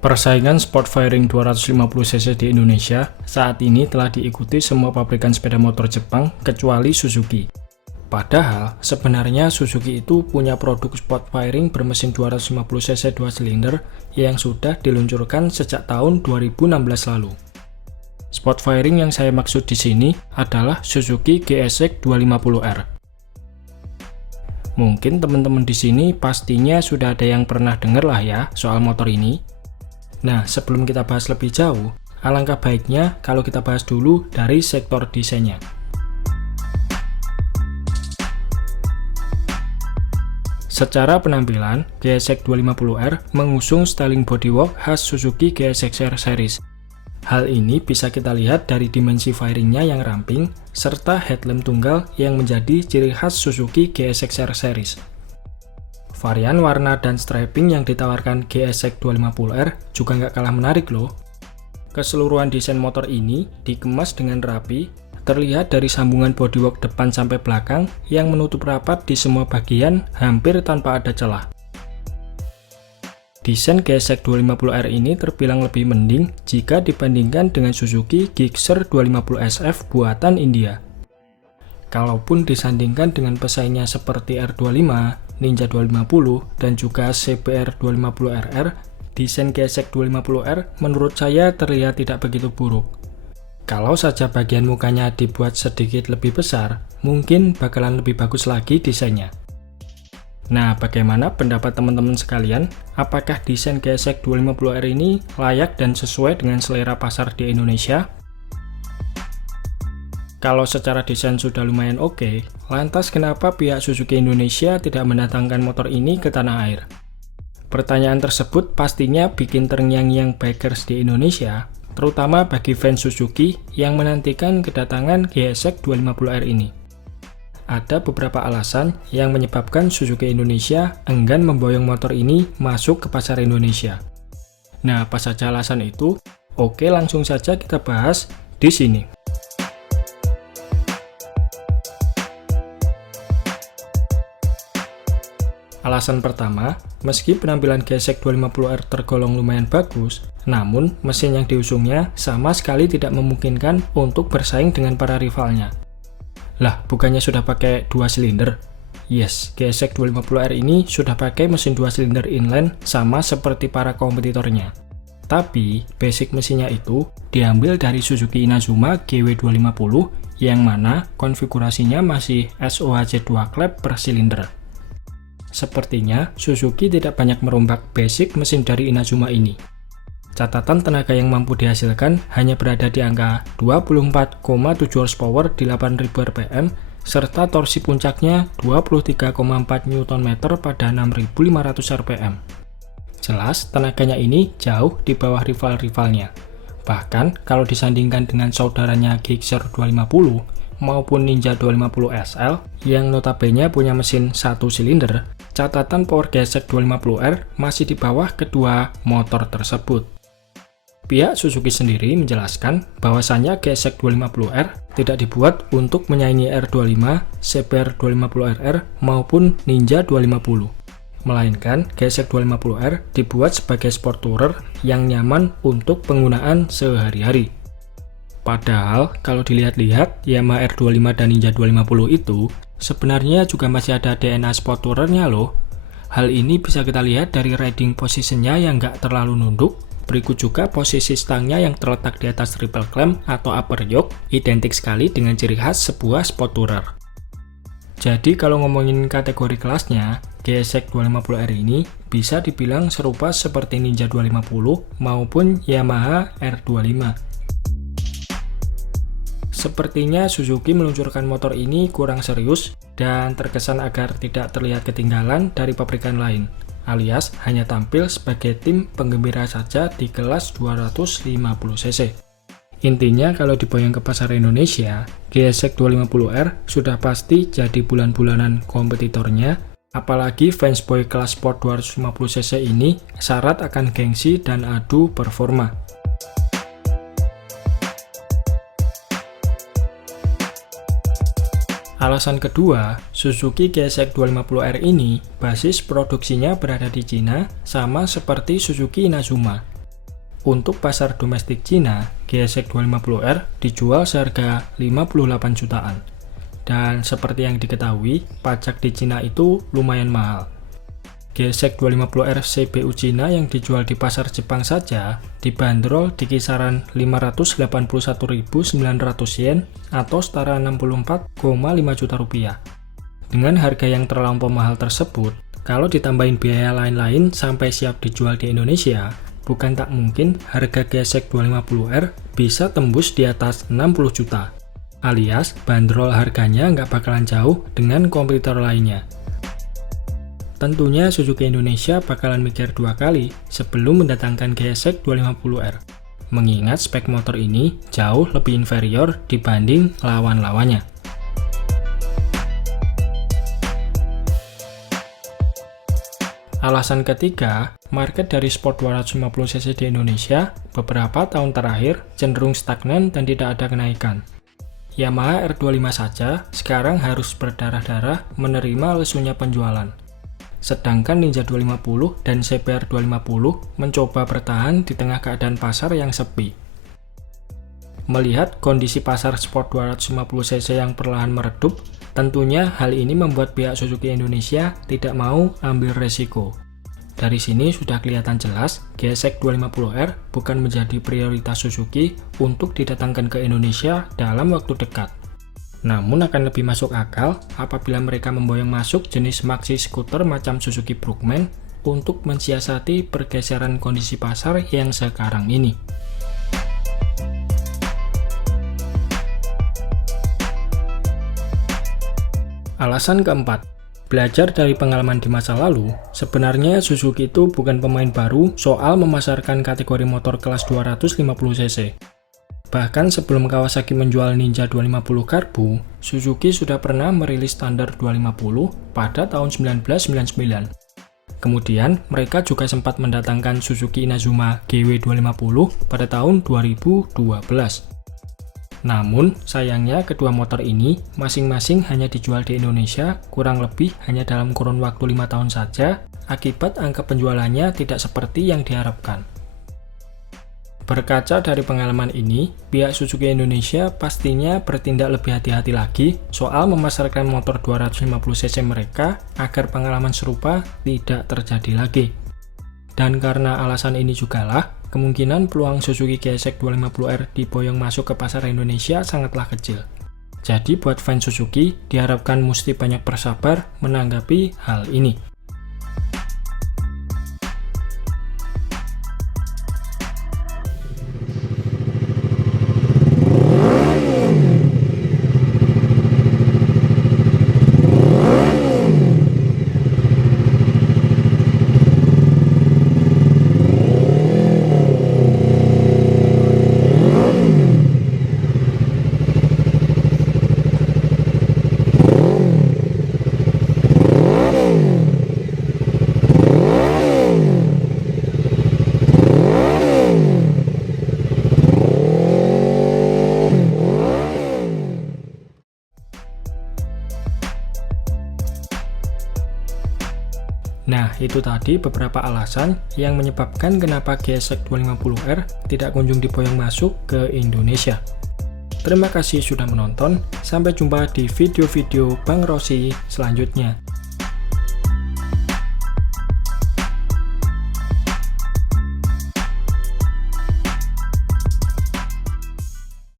Persaingan sport firing 250cc di Indonesia saat ini telah diikuti semua pabrikan sepeda motor Jepang kecuali Suzuki. Padahal, sebenarnya Suzuki itu punya produk sport firing bermesin 250cc 2 silinder yang sudah diluncurkan sejak tahun 2016 lalu. Sport firing yang saya maksud di sini adalah Suzuki GSX 250R. Mungkin teman-teman di sini pastinya sudah ada yang pernah dengar lah ya soal motor ini. Nah, sebelum kita bahas lebih jauh, alangkah baiknya kalau kita bahas dulu dari sektor desainnya. Secara penampilan, GSX 250R mengusung styling bodywork khas Suzuki GSX-R series. Hal ini bisa kita lihat dari dimensi fairingnya yang ramping, serta headlamp tunggal yang menjadi ciri khas Suzuki GSX-R series. Varian warna dan striping yang ditawarkan GSX 250R juga nggak kalah menarik loh. Keseluruhan desain motor ini dikemas dengan rapi, terlihat dari sambungan bodywork depan sampai belakang yang menutup rapat di semua bagian hampir tanpa ada celah. Desain GSX 250R ini terbilang lebih mending jika dibandingkan dengan Suzuki Gixxer 250 SF buatan India. Kalaupun disandingkan dengan pesaingnya seperti R25, Ninja 250, dan juga CBR 250RR, desain GSX 250R menurut saya terlihat tidak begitu buruk. Kalau saja bagian mukanya dibuat sedikit lebih besar, mungkin bakalan lebih bagus lagi desainnya. Nah, bagaimana pendapat teman-teman sekalian? Apakah desain GSX 250R ini layak dan sesuai dengan selera pasar di Indonesia? Kalau secara desain sudah lumayan oke, lantas kenapa pihak Suzuki Indonesia tidak mendatangkan motor ini ke tanah air? Pertanyaan tersebut pastinya bikin terngiang-ngiang bikers di Indonesia, terutama bagi fans Suzuki yang menantikan kedatangan GSX 250R ini. Ada beberapa alasan yang menyebabkan Suzuki Indonesia enggan memboyong motor ini masuk ke pasar Indonesia. Nah, apa saja alasan itu? Oke, langsung saja kita bahas di sini. Alasan pertama, meski penampilan GSX 250R tergolong lumayan bagus, namun mesin yang diusungnya sama sekali tidak memungkinkan untuk bersaing dengan para rivalnya. Lah, bukannya sudah pakai 2 silinder? Yes, GSX 250R ini sudah pakai mesin 2 silinder inline sama seperti para kompetitornya. Tapi, basic mesinnya itu diambil dari Suzuki Inazuma GW250 yang mana konfigurasinya masih SOHC 2 klep per silinder. Sepertinya Suzuki tidak banyak merombak basic mesin dari Inazuma ini. Catatan tenaga yang mampu dihasilkan hanya berada di angka 24,7 horsepower di 8000 rpm serta torsi puncaknya 23,4 Nm pada 6500 rpm. Jelas tenaganya ini jauh di bawah rival-rivalnya. Bahkan kalau disandingkan dengan saudaranya Gixxer 250 maupun Ninja 250 SL yang notabene punya mesin 1 silinder, catatan power GSX 250R masih di bawah kedua motor tersebut. Pihak Suzuki sendiri menjelaskan bahwasannya GSX 250R tidak dibuat untuk menyaingi R25, CBR 250RR maupun Ninja 250. Melainkan GSX 250R dibuat sebagai sport tourer yang nyaman untuk penggunaan sehari-hari. Padahal, kalau dilihat-lihat, Yamaha R25 dan Ninja 250 itu sebenarnya juga masih ada DNA sport tourernya loh. Hal ini bisa kita lihat dari riding positionnya yang nggak terlalu nunduk. Berikut juga posisi stangnya yang terletak di atas triple clamp atau upper yoke, identik sekali dengan ciri khas sebuah sport tourer. Jadi kalau ngomongin kategori kelasnya, GSX 250R ini bisa dibilang serupa seperti Ninja 250 maupun Yamaha R25. Sepertinya Suzuki meluncurkan motor ini kurang serius dan terkesan agar tidak terlihat ketinggalan dari pabrikan lain, alias hanya tampil sebagai tim penggembira saja di kelas 250cc. Intinya kalau diboyong ke pasar Indonesia, GSX 250R sudah pasti jadi bulan-bulanan kompetitornya, apalagi fansboy kelas sport 250cc ini syarat akan gengsi dan adu performa. Alasan kedua, Suzuki GSX 250R ini basis produksinya berada di Cina sama seperti Suzuki Inazuma. Untuk pasar domestik Cina, GSX 250R dijual seharga 58 jutaan. Dan seperti yang diketahui, pajak di Cina itu lumayan mahal. GSX 250R CBU Cina yang dijual di pasar Jepang saja dibanderol di kisaran 581.900 yen atau setara 64,5 juta rupiah. Dengan harga yang terlampau mahal tersebut, kalau ditambahin biaya lain-lain sampai siap dijual di Indonesia, bukan tak mungkin harga GSX 250R bisa tembus di atas 60 juta. Alias, bandrol harganya nggak bakalan jauh dengan kompetitor lainnya. Tentunya Suzuki Indonesia bakalan mikir dua kali sebelum mendatangkan GSX 250R, mengingat spek motor ini jauh lebih inferior dibanding lawan-lawannya. Alasan ketiga, market dari sport 250cc di Indonesia beberapa tahun terakhir cenderung stagnan dan tidak ada kenaikan. Yamaha R25 saja sekarang harus berdarah-darah menerima lesunya penjualan. Sedangkan Ninja 250 dan CBR 250 mencoba bertahan di tengah keadaan pasar yang sepi. Melihat kondisi pasar sport 250cc yang perlahan meredup, tentunya hal ini membuat pihak Suzuki Indonesia tidak mau ambil resiko. Dari sini sudah kelihatan jelas, GSX 250R bukan menjadi prioritas Suzuki untuk didatangkan ke Indonesia dalam waktu dekat. Namun akan lebih masuk akal apabila mereka memboyong masuk jenis maxi skuter macam Suzuki Brookman untuk mensiasati pergeseran kondisi pasar yang sekarang ini. Alasan keempat, belajar dari pengalaman di masa lalu, sebenarnya Suzuki itu bukan pemain baru soal memasarkan kategori motor kelas 250cc. Bahkan sebelum Kawasaki menjual Ninja 250 Karbu, Suzuki sudah pernah merilis standar 250 pada tahun 1999. Kemudian, mereka juga sempat mendatangkan Suzuki Inazuma GW 250 pada tahun 2012. Namun, sayangnya kedua motor ini masing-masing hanya dijual di Indonesia kurang lebih hanya dalam kurun waktu 5 tahun saja, akibat angka penjualannya tidak seperti yang diharapkan. Berkaca dari pengalaman ini, pihak Suzuki Indonesia pastinya bertindak lebih hati-hati lagi soal memasarkan motor 250cc mereka agar pengalaman serupa tidak terjadi lagi. Dan karena alasan ini jugalah, kemungkinan peluang Suzuki GSX 250R diboyong masuk ke pasar Indonesia sangatlah kecil. Jadi buat fans Suzuki, diharapkan mesti banyak bersabar menanggapi hal ini. Nah, itu tadi beberapa alasan yang menyebabkan kenapa GSX 250R tidak kunjung diboyong masuk ke Indonesia. Terima kasih sudah menonton, sampai jumpa di video-video Bang Rossi selanjutnya.